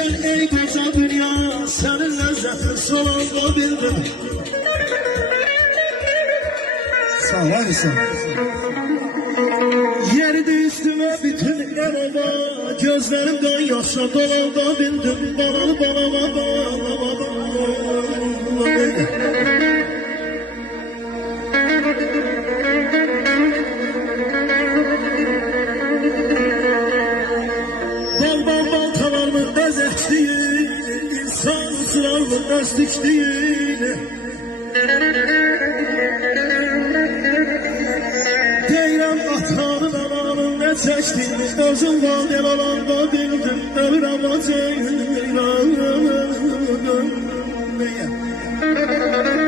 sen ey koca dünya, senin lezzetin solanda bildim. Sağ ol insan. Yerdi üstüme bütün araba, gözlerimden yaşa dolanda bildim. Balalı balama balama balama. Bal tavarlı ezek değil, insan sırarlı meslik değil. Deyirəm atanın ananın ne çəkdiyini, özün vadel alanda bildim. Ölürəm o ceylan.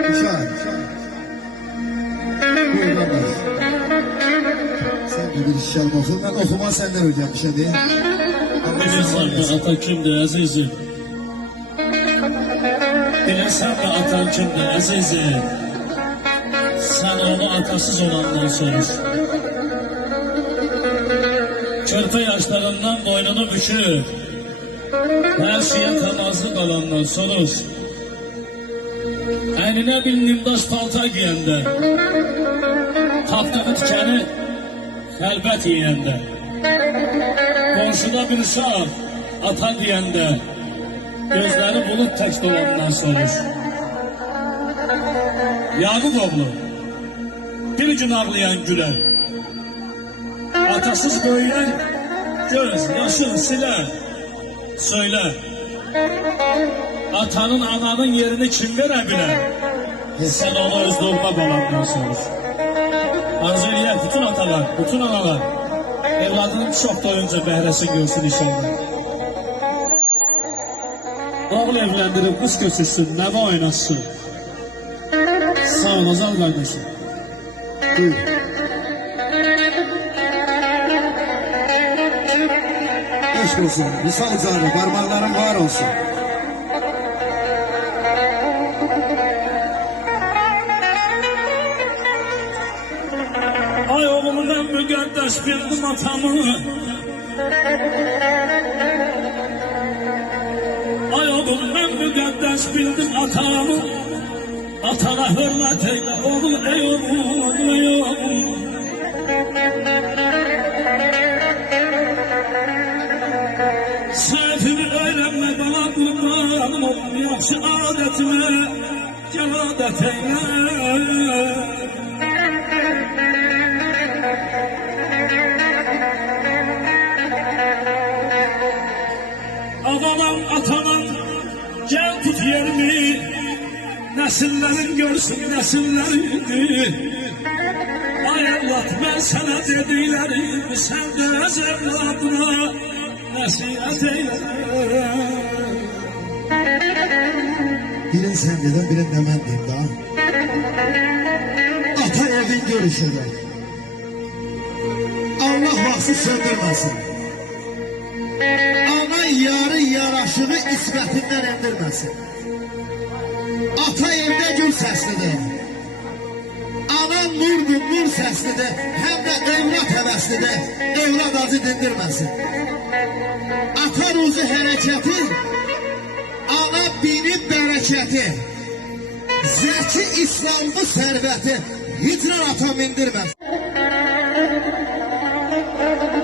Güzel. Buyur kardeş. Sen bir şişer oku. Ben okuma senden öğrenmişim değil. Bilirsən mi ata kimdir əzizim? Bilirsən mi atan kimdir əzizim? Sən onu atasız olandan soruş. Körpə yaşlarından boynunu bükür. Her şeye tamazlı qalandan soruş. Əyninə bir nimdaş paltar giyəndə, tapdığı tikəni xəlbət yiyəndə, qonşuda bir uşaq ata deyəndə, gözləri bulut tək dolandan soruş. Yaqub oğlu, bir gün ağlayan gülər, atasız böyüyen göz, yaşın siler. Söyle, atanın ananın yerini kim verebilir? Sen onu öz doğma babandan soruş. Arzu eyləyək bütün atalar, bütün analar evladının çok doyunca bəhrəsini görsün inşallah. Oğul evlendirip kız götürsün, nəvə oynasın. Sağ ol Azal kardeşim. Buyur. Eşk olsun. Misal canı, parmakların var olsun. Ay oğlumun en müqəddəs bildim atamı. Ay oğlum en müqəddəs bildim atamı. Atana hürmet eyle oğlum ey oğlum ey oğlum. Səhvimi öyrənmə bana qurbanım oğlum, yaxşı adətimə gəl adət eyle. Avalan atanan gel tut yerini, nesillerin görsün nesillerini. Ay evlat ben sana dediklerimi sen de öz evladına nasihat eyle. Birin sen dedin, birin de ben diyeyim daha. Ata evin görüşecek. Allah vakti söndürmesin. Ana yarı yaraşını ismetinden endirmesin. Ata evde gül seslidir. Ana nurdur, nur seslidir. Hem de evlat heveslidir. Evlat acı dindirmesin. Ata ruzu hareketi, ana bini bereketi, zeki İslamlı serveti hicran ata mindirmesin.